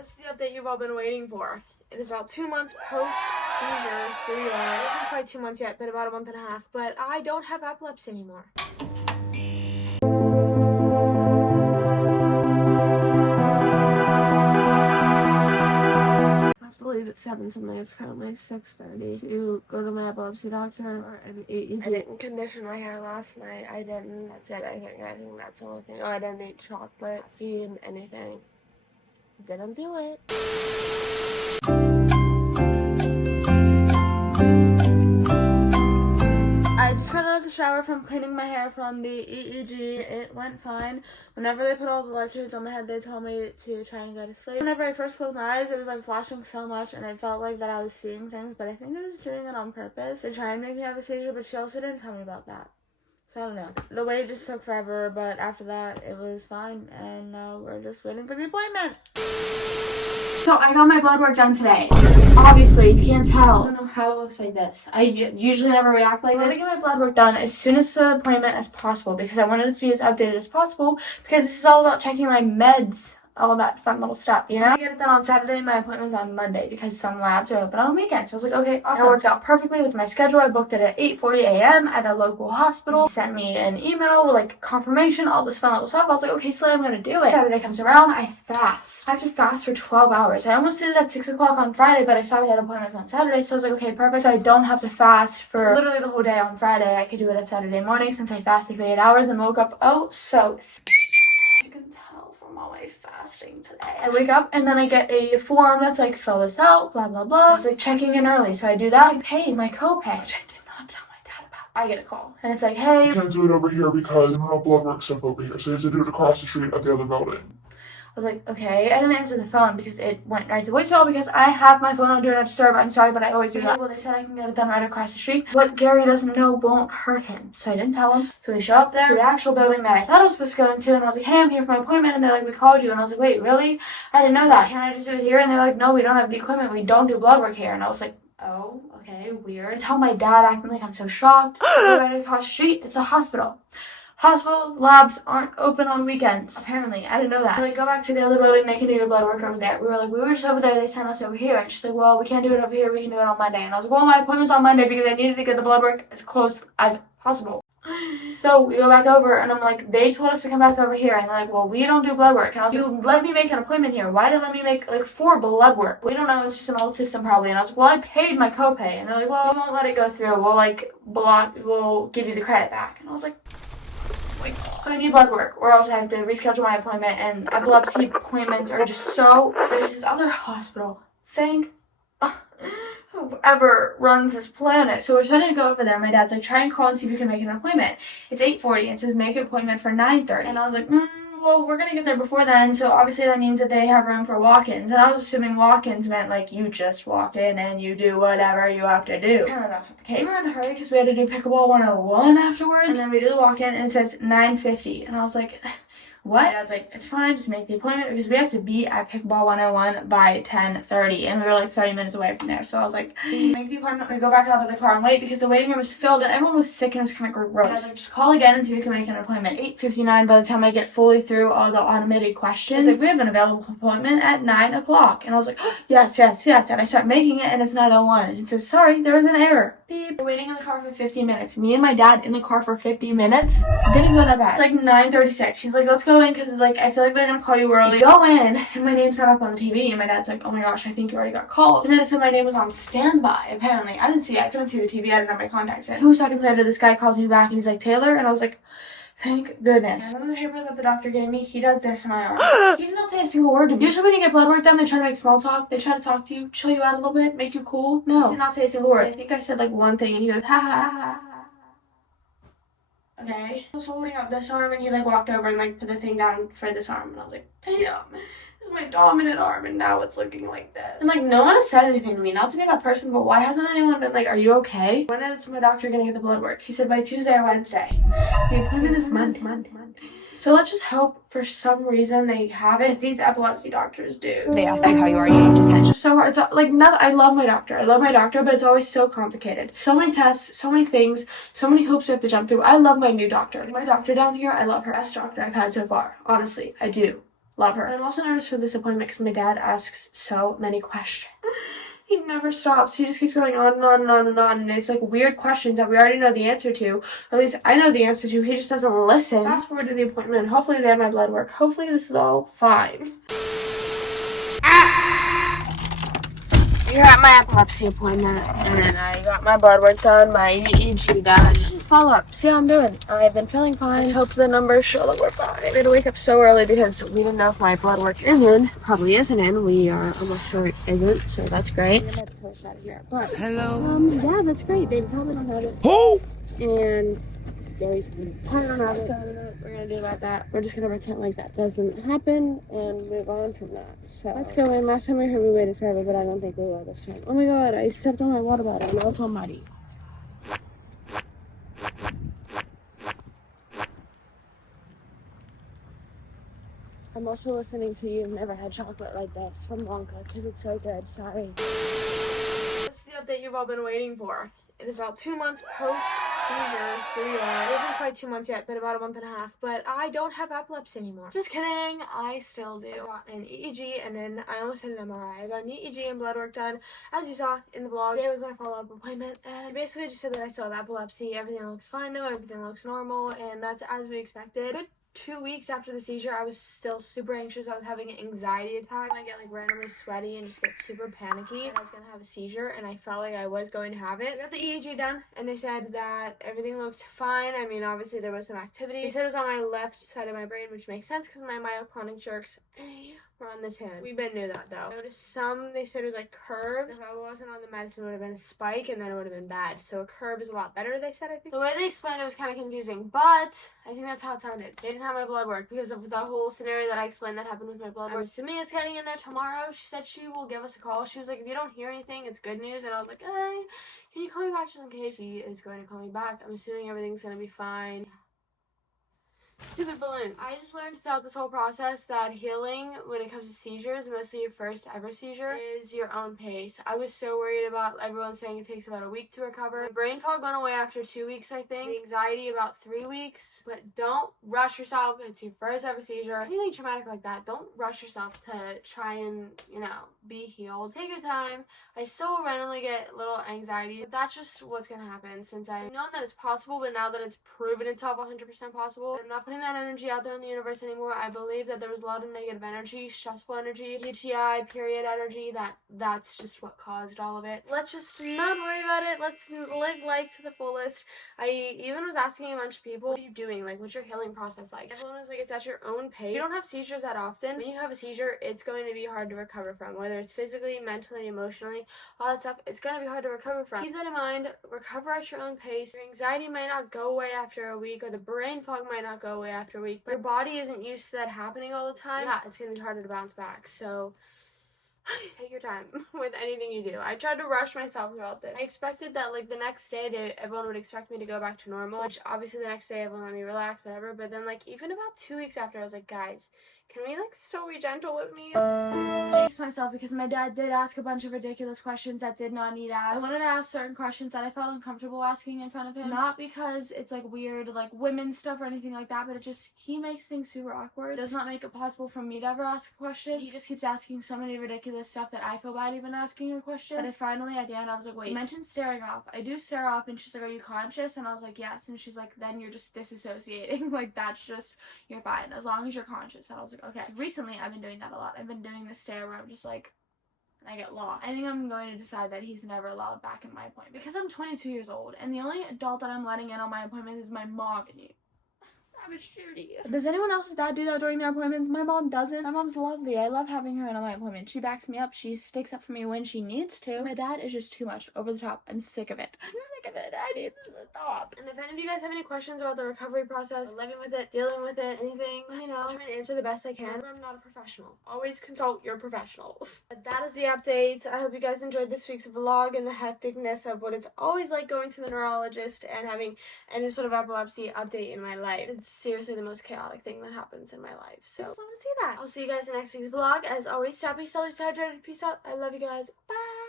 This is the update you've all been waiting for. It is about 2 months post-seizure. Here we are. It isn't quite 2 months yet, but about a month and a half. But I don't have epilepsy anymore. I have to leave at 7 something. It's currently 6:30 to go to my epilepsy doctor or an EEG. I didn't condition my hair last night. I didn't. That's it. I think that's the only thing. Oh, I didn't eat chocolate, feed, anything. Didn't do it. I just got out of the shower from cleaning my hair from the EEG. It went fine. Whenever they put all the light tubes on my head, they told me to try and go to sleep. Whenever I first closed my eyes, it was like flashing so much and it felt like that I was seeing things, but I think it was doing it on purpose to try and make me have a seizure, but she also didn't tell me about that. So I don't know. The wait just took forever, but after that, it was fine, and now we're just waiting for the appointment. So I got my blood work done today. Obviously, if you can't tell, I don't know how it looks like this. I usually never react like this. I want to get my blood work done as soon as the appointment as possible because I wanted it to be as updated as possible because this is all about checking my meds. All that fun little stuff, you know? I get it done on Saturday. My appointment's on Monday because some labs are open on weekends. So I was like, okay, awesome. It worked out perfectly with my schedule. I booked it at 8:40 a.m. at a local hospital. He sent me an email with like confirmation, all this fun little stuff. I was like, okay, Slay, I'm gonna do it. Saturday comes around, I fast. I have to fast for 12 hours. I almost did it at 6 o'clock on Friday, but I saw they had appointments on Saturday. So I was like, okay, perfect. So I don't have to fast for literally the whole day on Friday. I could do it at Saturday morning since I fasted for 8 hours and woke up, you can tell from all my fasting today. I wake up and then I get a form that's like, fill this out, blah, blah, blah. It's like checking in early. So I do that. I pay my copay, which I did not tell my dad about. I get a call and it's like, hey, you can't do it over here because no blood work stuff over here. So you have to do it across the street at the other building. I was like, okay. I didn't answer the phone because it went right to voicemail because I have my phone on Do Not Disturb. I'm sorry, but I always do that. Well, they said I can get it done right across the street. What Gary doesn't know won't hurt him. So I didn't tell him. So we show up there to the actual building that I thought I was supposed to go into. And I was like, hey, I'm here for my appointment. And they're like, we called you. And I was like, wait, really? I didn't know that. Can I just do it here? And they're like, no, we don't have the equipment. We don't do blood work here. And I was like, oh, okay, weird. I tell my dad acting like I'm so shocked. Go right across the street. It's a hospital. Hospital labs aren't open on weekends. Apparently, I didn't know that. Like, go back to the other building, they can do your blood work over there. We were like, we were just over there, they sent us over here. And she's like, well, we can't do it over here, we can do it on Monday. And I was like, well, my appointment's on Monday because I needed to get the blood work as close as possible. So we go back over and I'm like, they told us to come back over here. And they're like, well, we don't do blood work. And I was like, you let me make an appointment here. Why did they let me make like 4 blood work? We don't know, it's just an old system probably. And I was like, well, I paid my copay. And they're like, well, we won't let it go through. We'll give you the credit back. And I was like, so I need blood work or else I have to reschedule my appointment, and epilepsy appointments are just so... There's this other hospital. Whoever runs this planet. So we're trying to go over there. My dad's like, try and call and see if you can make an appointment. It's 8:40. It says make an appointment for 9:30. And I was like, well, we're gonna get there before then, so obviously that means that they have room for walk-ins. And I was assuming walk-ins meant like you just walk in and you do whatever you have to do. Apparently that's not the case. We were in a hurry because we had to do pickleball 101 afterwards, and then we do the walk-in and it says 9:50. And I was like, what? And I was like, it's fine, just make the appointment because we have to be at pickleball 101 by 10:30, and we were like 30 minutes away from there. So I was like, make the appointment, we go back out of the car and wait because the waiting room was filled and everyone was sick and it was kind of gross. And I was like, just call again and see if we can make an appointment. 8:59 by the time I get fully through all the automated questions. It's like, we have an available appointment at 9 o'clock. And I was like, oh, yes. And I start making it and it's 9:01. And it says, sorry, there was an error. Beep. We're waiting in the car for 50 minutes. Me and my dad in the car for 50 minutes. Didn't go that bad. It's like 9:36. He's like, let's go in because like I feel like they're gonna call you early. We go in and my name's not up on the TV and my dad's like, oh my gosh, I think you already got called. And then it said my name was on standby. Apparently, I didn't see it. I couldn't see the TV. I didn't have my contacts in. 2 seconds later, this guy calls me back and he's like, Taylor, and I was like, thank goodness. And then the paper that the doctor gave me, he does this to my arm. He did not say a single word to me. Usually when you get blood work done, they try to make small talk. They try to talk to you, chill you out a little bit, make you cool. No, he did not say a single word. I think I said like one thing and he goes, ha ha ha. Okay. I was holding out this arm and he like walked over and like put the thing down for this arm. And I was like, damn, this is my dominant arm and now it's looking like this. And like no one has said anything to me, not to be that person, but why hasn't anyone been like, are you okay? When is my doctor gonna get the blood work? He said by Tuesday or Wednesday. The appointment is Monday. So let's just hope for some reason they have it, as these epilepsy doctors do. They ask you how you are, you just It's just so hard. It's like, I love my doctor, but it's always so complicated. So many tests, so many things, so many hoops I have to jump through. I love my new doctor. My doctor down here, I love her. Best doctor I've had so far. Honestly, I do. Love her. And I'm also nervous for this appointment because my dad asks so many questions. He never stops. He just keeps going on and on and on and on. And it's like weird questions that we already know the answer to. Or at least I know the answer to. He just doesn't listen. Fast forward to the appointment. Hopefully they have my blood work. Hopefully this is all fine. You're at my epilepsy appointment, and I got my blood work done, my EEG done. Let's just follow up, see how I'm doing. I've been feeling fine. Let's hope the numbers show that we're fine. We had to wake up so early because we didn't know if my blood work is in. Probably isn't in. We are almost sure it isn't, so that's great. I'm gonna post out of here. But yeah, that's great. They probably don't have it. Who? And Gary's probably don't have it. So I don't know what we're gonna do about that. We're just gonna pretend like that doesn't happen and move on from that. So let's go in. Last time we heard we waited forever, but I don't think we will this time. Oh my god, I stepped on my water bottle. Now it's all muddy. I'm also listening to You've Never Had Chocolate Like This from Wonka because it's so good. Sorry. This is the update you've all been waiting for. It is about 2 months post-seizure. Here we are. It isn't quite 2 months yet, but about a month and a half. But I don't have epilepsy anymore. Just kidding. I still do. I got an EEG and then I almost had an MRI. I got an EEG and blood work done, as you saw in the vlog. Today was my follow-up appointment, and basically just said that I still have epilepsy. Everything looks fine though. Everything looks normal, and that's as we expected. Good 2 weeks after the seizure, I was still super anxious. I was having anxiety attacks. I get like randomly sweaty and just get super panicky. And I was gonna have a seizure, and I felt like I was going to have it. I got the EEG done, and they said that everything looked fine. I mean, obviously there was some activity. They said it was on my left side of my brain, which makes sense because my myoclonic jerks were on this hand. We knew that though. I noticed some, they said it was like curves. If I wasn't on the medicine, it would have been a spike, and then it would have been bad. So a curve is a lot better, they said, I think. The way they explained it was kind of confusing, but I think that's how it sounded. They didn't have my blood work because of the whole scenario that I explained that happened with my blood work. I'm assuming it's getting in there tomorrow. She said she will give us a call. She was like, if you don't hear anything, it's good news. And I was like, hey, can you call me back just in case? He is going to call me back. I'm assuming everything's going to be fine. Stupid balloon. I just learned throughout this whole process that healing when it comes to seizures, mostly your first ever seizure, is your own pace. I was so worried about everyone saying it takes about a week to recover. My brain fog went away after 2 weeks, I think. The anxiety about 3 weeks. But don't rush yourself. It's your first ever seizure. Anything traumatic like that, don't rush yourself to try and, be healed. Take your time. I still will randomly get little anxiety. But that's just what's gonna happen since I've known that it's possible, but now that it's proven itself 100% possible, I'm not putting that energy out there in the universe anymore. I believe that there was a lot of negative energy, stressful energy, UTI, period energy, that's just what caused all of it. Let's just not worry about it. Let's live life to the fullest. I even was asking a bunch of people, what are you doing? Like, what's your healing process like? Everyone was like, it's at your own pace. You don't have seizures that often. When you have a seizure, it's going to be hard to recover from, whether it's physically, mentally, emotionally, all that stuff. It's going to be hard to recover from. Keep that in mind. Recover at your own pace. Your anxiety might not go away after a week, or the brain fog might not go away after a week, but your body isn't used to that happening all the time. Yeah, it's going to be harder to bounce back. So take your time with anything you do. I tried to rush myself throughout this. I expected that like the next day everyone would expect me to go back to normal, which obviously the next day everyone let me relax, whatever. But then like even about 2 weeks after, I was like, guys, can we like still be gentle with me? Jinxed myself because my dad did ask a bunch of ridiculous questions that did not need asked. I wanted to ask certain questions that I felt uncomfortable asking in front of him. Not because it's like weird like women stuff or anything like that, but it just, he makes things super awkward. It does not make it possible for me to ever ask a question. He just keeps asking so many ridiculous stuff that I feel bad even asking a question. But I finally at the end I was like, wait, you mentioned staring off. I do stare off, and she's like, are you conscious? And I was like, yes. And she's like, then you're just disassociating. Like that's just, you're fine as long as you're conscious. And I was like, okay. Recently I've been doing that a lot. I've been doing this stare where I'm just like, and I get lost. I think I'm going to decide that he's never allowed back in my appointment because I'm 22 years old and the only adult that I'm letting in on my appointments is my mom and you. Savage Judy. Does anyone else's dad do that during their appointments? My mom doesn't. My mom's lovely. I love having her in on my appointment. She backs me up. She sticks up for me when she needs to. My dad is just too much. Over the top. I'm sick of it. I'm sick of it. I need this to stop. And if any of you guys have any questions about the recovery process, living with it, dealing with it, anything, let me know. I'll try and answer the best I can. Remember, I'm not a professional. Always consult your professionals. But that is the update. I hope you guys enjoyed this week's vlog and the hecticness of what it's always like going to the neurologist and having any sort of epilepsy update in my life. It's seriously the most chaotic thing that happens in my life. So just love to see that. I'll see you guys in next week's vlog. As always, stay happy, stay hydrated. Peace out. I love you guys. Bye.